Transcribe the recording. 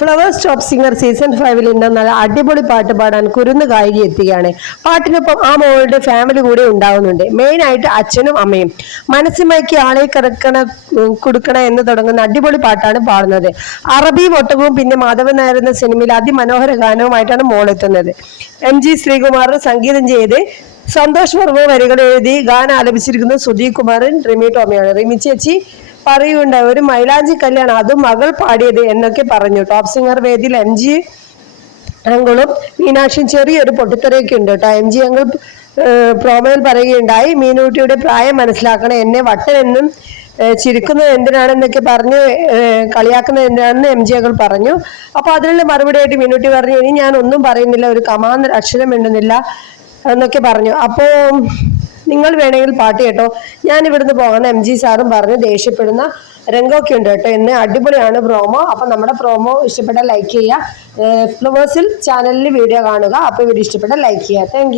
Flowers top singer season 5 ഇന്ന് നല്ല അടിപൊളി പാട്ട് പാടാൻ കുരുന്ന് ഗായിക എത്തുകയാണ്. പാട്ടിനൊപ്പം ആ മോളുടെ ഫാമിലി കൂടെ ഉണ്ടാവുന്നുണ്ട്. മെയിൻ ആയിട്ട് അച്ഛനും അമ്മയും. മനസ്സിമയക്കി ആളെ കൊടുക്കണ എന്ന് തുടങ്ങുന്ന അടിപൊളി പാട്ടാണ് പാടുന്നത്. അറബിയും ഒട്ടകവും പിന്നെ മാധവൻ നായർ എന്ന സിനിമയിൽ അതിമനോഹര ഗാനവുമായിട്ടാണ് മോളെത്തുന്നത്. MG ശ്രീകുമാർ സംഗീതം ചെയ്ത് സന്തോഷ് വർമ്മ വരികൾ എഴുതി ഗാനം ആലപിച്ചിരിക്കുന്നത് സുധീർ കുമാരൻ, റിമി ടോമിയാണ്. റിമി ചേച്ചി പറയുണ്ടായി ഒരു മൈലാഞ്ചി കല്യാണം അതും മകൾ പാടിയത് എന്നൊക്കെ പറഞ്ഞു. ടോപ്പ് സിംഗർ വേദിയിൽ MG അങ്കിളും മീനാക്ഷിയും ചെറിയൊരു പൊട്ടിത്തെറിയൊക്കെ ഉണ്ട് കേട്ടോ. MG അങ്കിൾ പ്രോമോയിൽ പറയുകയുണ്ടായി, മീനൂട്ടിയുടെ പ്രായം മനസ്സിലാക്കണം, എന്നെ വട്ടനെന്നും ചിരിക്കുന്നത് എന്തിനാണെന്നൊക്കെ പറഞ്ഞ് കളിയാക്കുന്നത് എന്തിനാണെന്ന് MG അങ്കിൾ പറഞ്ഞു. അപ്പൊ അതിനുള്ള മറുപടിയായിട്ട് മീനൂട്ടി പറഞ്ഞു, ഇനി ഞാൻ ഒന്നും പറയുന്നില്ല, ഒരു കമാന്ന് അക്ഷരം എണ്ണുന്നില്ല എന്നൊക്കെ പറഞ്ഞു. അപ്പോ നിങ്ങൾ വേണമെങ്കിൽ പാട്ട് കേട്ടോ, ഞാൻ ഇവിടുന്ന് പോകണം MG സാറും പറഞ്ഞ് ദേഷ്യപ്പെടുന്ന രംഗമൊക്കെ ഉണ്ട് കേട്ടോ. എന്ന് അടിപൊളിയാണ് പ്രോമോ. അപ്പൊ നമ്മുടെ പ്രോമോ ഇഷ്ടപ്പെട്ടാൽ ലൈക്ക് ചെയ്യുക. ഫ്ലവേഴ്സിൽ ചാനലിൽ വീഡിയോ കാണുക. അപ്പൊ വീഡിയോ ഇഷ്ടപ്പെട്ടാൽ ലൈക്ക് ചെയ്യുക. താങ്ക്